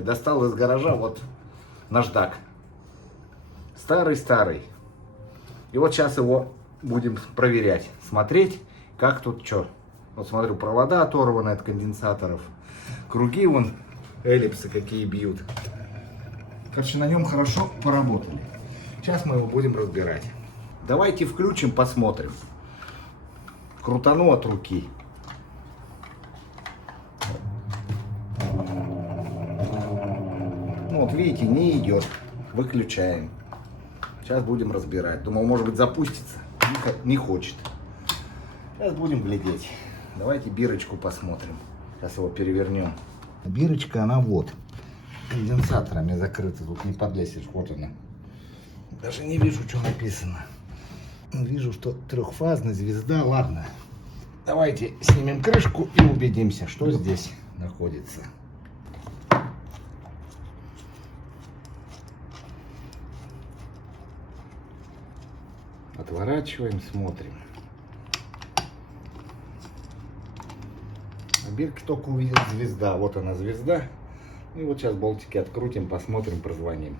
Достал из гаража вот наждак. Старый-старый. И вот сейчас его будем проверять, смотреть, как тут что. Вот смотрю, провода оторваны от конденсаторов. Круги вон, эллипсы какие бьют. Короче, на нем хорошо поработали. Сейчас мы его будем разбирать. Давайте включим, посмотрим. Крутану от руки. Ну вот видите, не идет. Выключаем. Сейчас будем разбирать. Думал, может быть, запустится. Не хочет. Сейчас будем глядеть. Давайте бирочку посмотрим. Сейчас его перевернем. Бирочка, она вот. Конденсаторами закрыта. Тут не подлезешь. Вот она. Даже не вижу, что написано. Вижу, что трехфазная звезда. Ладно. Давайте снимем крышку и убедимся, что здесь находится. Отворачиваем, смотрим. На бирке только увидел звезда. Вот она звезда. И вот сейчас болтики открутим, посмотрим, прозвоним.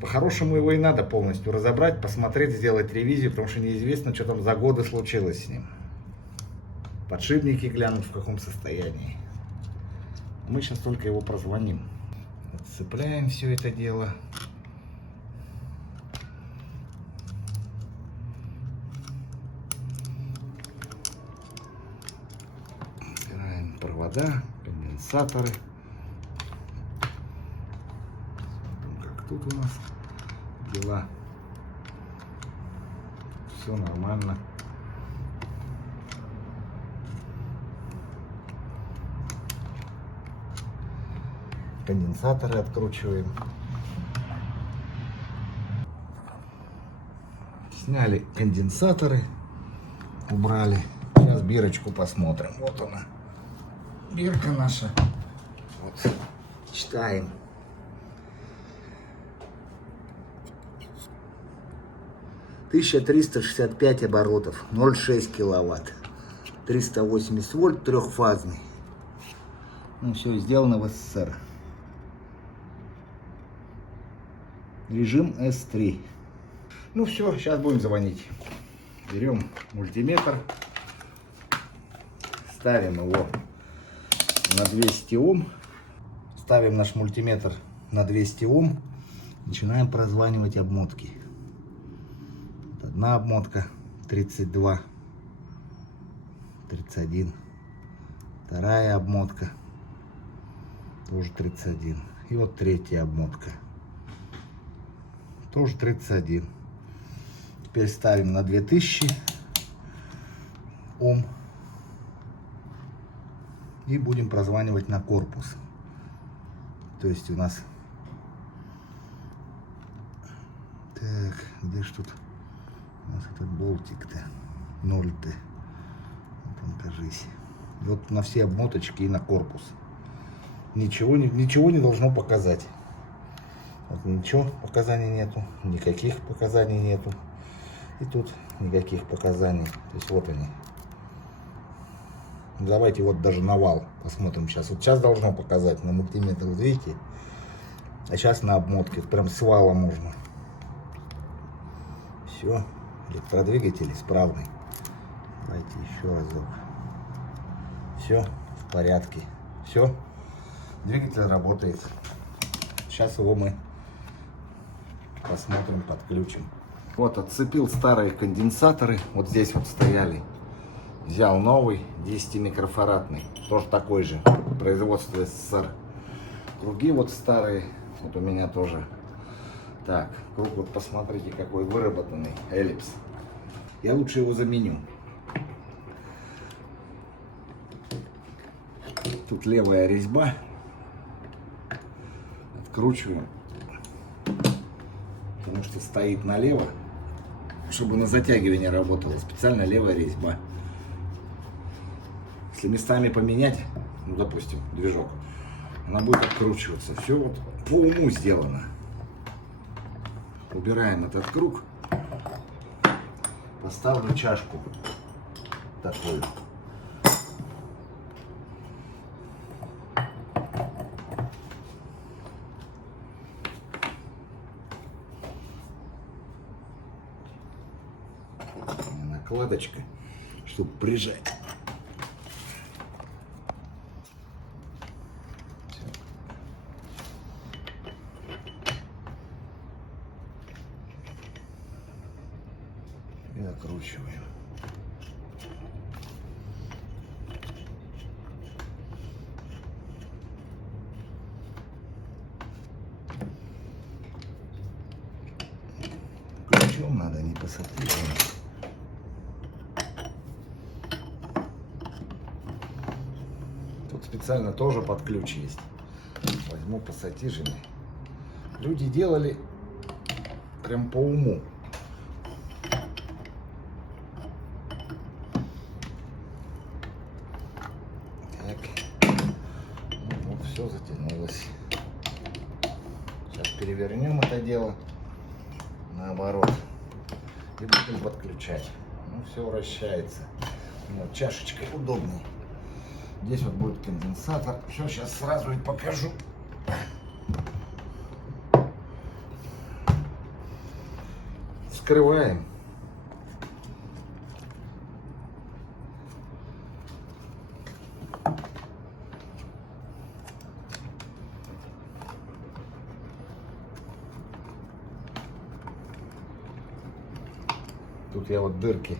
По-хорошему его и надо полностью разобрать, посмотреть, сделать ревизию, потому что неизвестно, что там за годы случилось с ним. Подшипники глянуть, в каком состоянии. Мы сейчас только его прозвоним. Отцепляем все это дело. Убираем провода, конденсаторы. Как тут у нас дела. Все нормально. Конденсаторы откручиваем. Сняли конденсаторы, убрали. Сейчас бирочку посмотрим. Вот она. Бирка наша. Вот. Читаем. «1365 оборотов, 0,6 киловатт, 380 вольт, трехфазный». Ну все, сделано в СССР. Режим S3. Ну все, сейчас будем звонить. Берем мультиметр, ставим его на 200 Ом. Ставим наш мультиметр на 200 Ом. Начинаем прозванивать обмотки. Одна обмотка 32, 31. Вторая обмотка тоже 31. И вот третья обмотка тоже 31. Теперь ставим на 2000 Ом и будем прозванивать на корпус. То есть у нас так, где ж тут у нас этот болтик-то 0-то, вот он, кажись. Вот на все обмоточки и на корпус. Ничего не должно показать. Вот ничего показаний нету, никаких показаний нету. И тут никаких показаний. То есть вот они. Давайте вот даже на вал посмотрим сейчас. Вот сейчас должно показать на мультиметр, вот видите? А сейчас на обмотке. Прям с вала можно. Все. Электродвигатель исправный. Давайте еще разок. Все в порядке. Все. Двигатель работает. Сейчас его мы посмотрим, подключим. Вот отцепил старые конденсаторы. Вот здесь вот стояли. Взял новый 10 микрофарадный. Тоже такой же. Производство СССР. Круги вот старые. Вот у меня тоже. Так, круг вот посмотрите, какой выработанный эллипс. Я лучше его заменю. Тут левая резьба. Откручиваем. Потому что стоит налево. Чтобы на затягивание работала. Специально левая резьба. Если местами поменять, ну допустим, движок, она будет откручиваться. Все вот по уму сделано. Убираем этот круг. Поставлю чашку такую. Накладочка, чтобы прижать. И закручиваем. Ключом надо, не посмотреть. Тут специально тоже под ключ есть. Возьму пассатижами. Люди делали прям по уму. Вот все затянулось. Сейчас перевернем это дело наоборот и будем подключать. Ну, все вращается. Вот, чашечкой удобнее. Здесь вот будет конденсатор. Все, сейчас сразу и покажу. Вскрываем. Тут я вот дырки,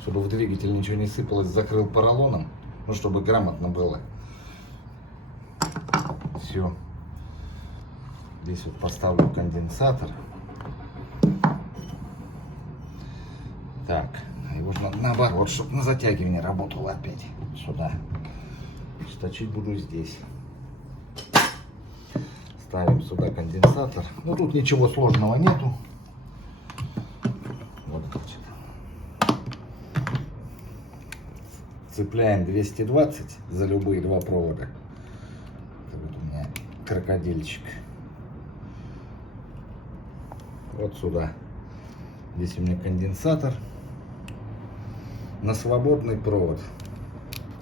чтобы в двигатель ничего не сыпалось, закрыл поролоном, ну, чтобы грамотно было. Все. Здесь вот поставлю конденсатор. Так, его же наоборот, чтобы на затягивание работало опять. Сюда. Точить буду здесь. Ставим сюда конденсатор. Ну, тут ничего сложного нету. Вот, значит. Цепляем 220 за любые два провода. Это вот у меня крокодильчик. Вот сюда. Здесь у меня конденсатор. На свободный провод.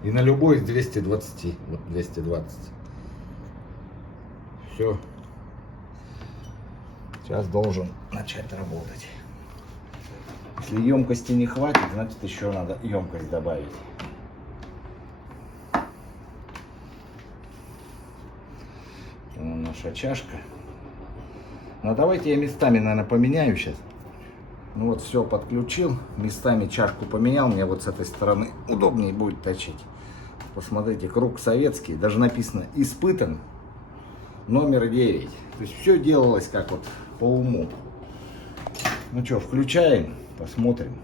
И на любой из 220. Вот 220. Все. Сейчас должен начать работать. Если емкости не хватит, значит еще надо емкость добавить. Наша чашка. Ну давайте я местами, наверное, поменяю сейчас. Ну вот все подключил, местами чашку поменял, мне вот с этой стороны удобнее будет точить. Посмотрите, круг советский, даже написано испытан, номер 9. То есть все делалось как вот по уму. Ну что, включаем, посмотрим.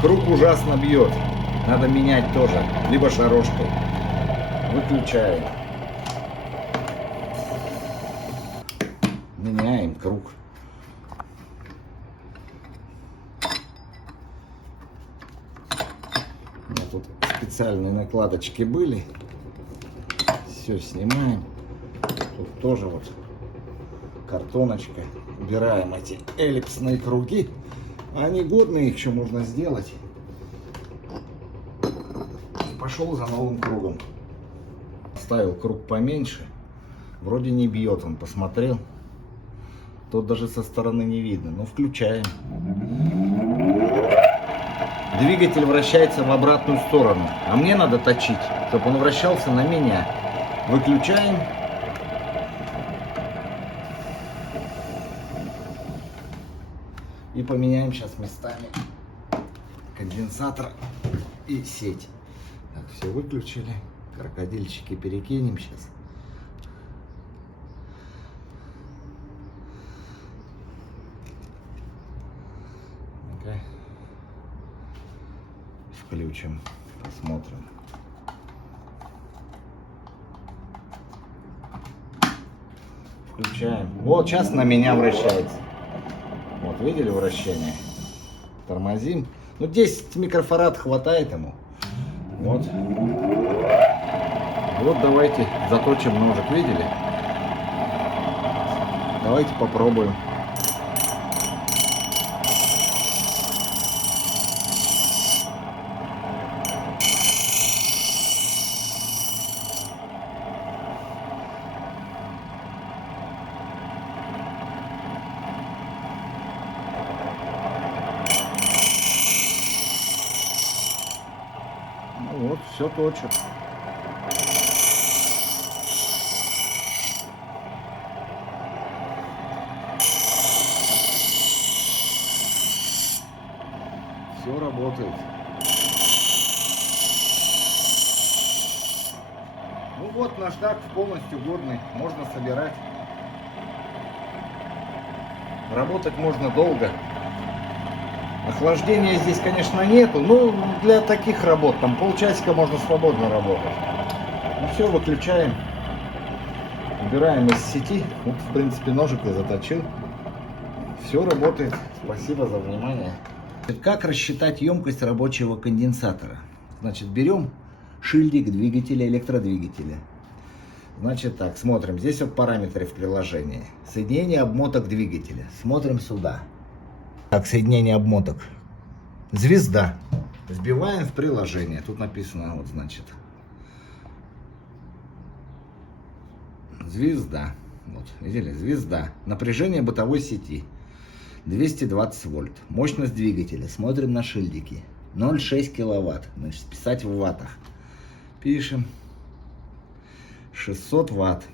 Круг ужасно бьет. Надо менять тоже, либо шарошкой. Выключаем. Меняем круг. У меня тут специальные накладочки были. Все снимаем. Тут тоже вот картоночка. Убираем эти эллипсные круги. Они годные, их еще можно сделать. Пошел за новым кругом. Ставил круг поменьше. Вроде не бьет, он посмотрел. Тут даже со стороны не видно. Ну, включаем. Двигатель вращается в обратную сторону. А мне надо точить, чтобы он вращался на меня. Выключаем. И поменяем сейчас местами конденсатор и сеть. Так, все выключили. Крокодильчики перекинем сейчас. Okay. Включим, посмотрим. Включаем. Вот сейчас на меня вращается. Вот, видели вращение? Тормозим. Ну, 10 микрофарад хватает ему. Вот. Вот давайте заточим ножик, видели? Давайте попробуем. Ну вот, все точит. Все работает. Ну вот, наждак полностью годный, можно собирать. Работать можно долго. Охлаждения здесь, конечно, нету, но для таких работ, там полчасика можно свободно работать. Ну все, выключаем. Убираем из сети. Вот, в принципе, ножик я заточил. Все работает. Спасибо за внимание. Как рассчитать емкость рабочего конденсатора? Значит, берем шильдик двигателя, электродвигателя. Значит так, смотрим. Здесь вот параметры в приложении. Соединение обмоток двигателя. Смотрим сюда. Так, соединение обмоток. Звезда. Вбиваем в приложение. Тут написано, вот, значит. Звезда. Вот, видели? Звезда. Напряжение бытовой сети. 220 вольт. Мощность двигателя. Смотрим на шильдики. 0,6 киловатт. Значит, писать в ваттах. Пишем. 600 ватт.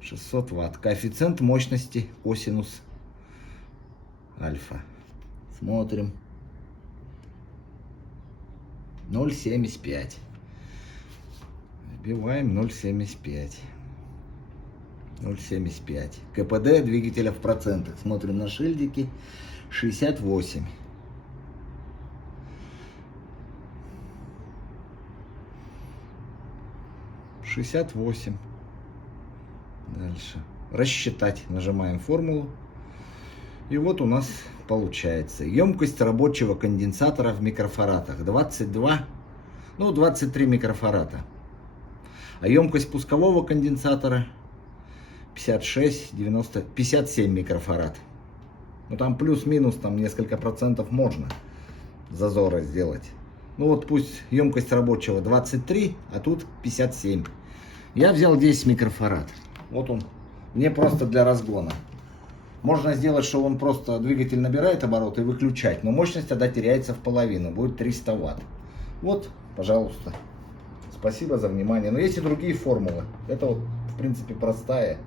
600 ватт. Коэффициент мощности косинус альфа. Смотрим. 0,75. Вбиваем 0,75. 0,75. КПД двигателя в процентах. Смотрим на шильдики. 68. 68. Дальше. Рассчитать. Нажимаем формулу. И вот у нас получается. Емкость рабочего конденсатора в микрофарадах 22, ну 23 микрофарада. А емкость пускового конденсатора 56, 90, 57 микрофарад. Ну там плюс-минус, там несколько процентов можно зазора сделать. Ну вот пусть емкость рабочего 23, а тут 57. Я взял 10 микрофарад. Вот он. Мне просто для разгона. Можно сделать, что он просто двигатель набирает обороты и выключать. Но мощность тогда теряется в половину. Будет 300 ватт. Вот, пожалуйста. Спасибо за внимание. Но есть и другие формулы. Это вот, в принципе, простая.